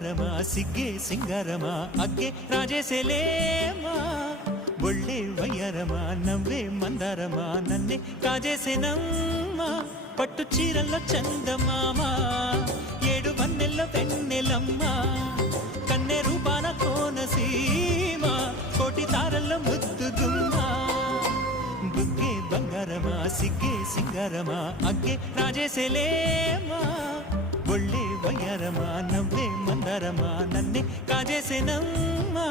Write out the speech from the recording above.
బంగారమా సిగ్గే సింగారమా అగ్గే రాజేసేలేమా ఒళ్ళే వయ్యారమా నవ్వే మందారమా నన్నే కాజేసేనమ్మా పట్టు చీరల్లో చందమామా ఏడు వన్నెల్లో వెన్నెలమ్మా కన్నె రూపాన కోనసీమ కోటి తారల్లో ముద్దుగుమ్మా బుగ్గే బంగారమా సిగ్గే సింగారమా అగ్గే రాజేసేలేమా ఒళ్ళే వయ్యారమా నవ్వే మందారమా నన్నే కాజేసేనమ్మా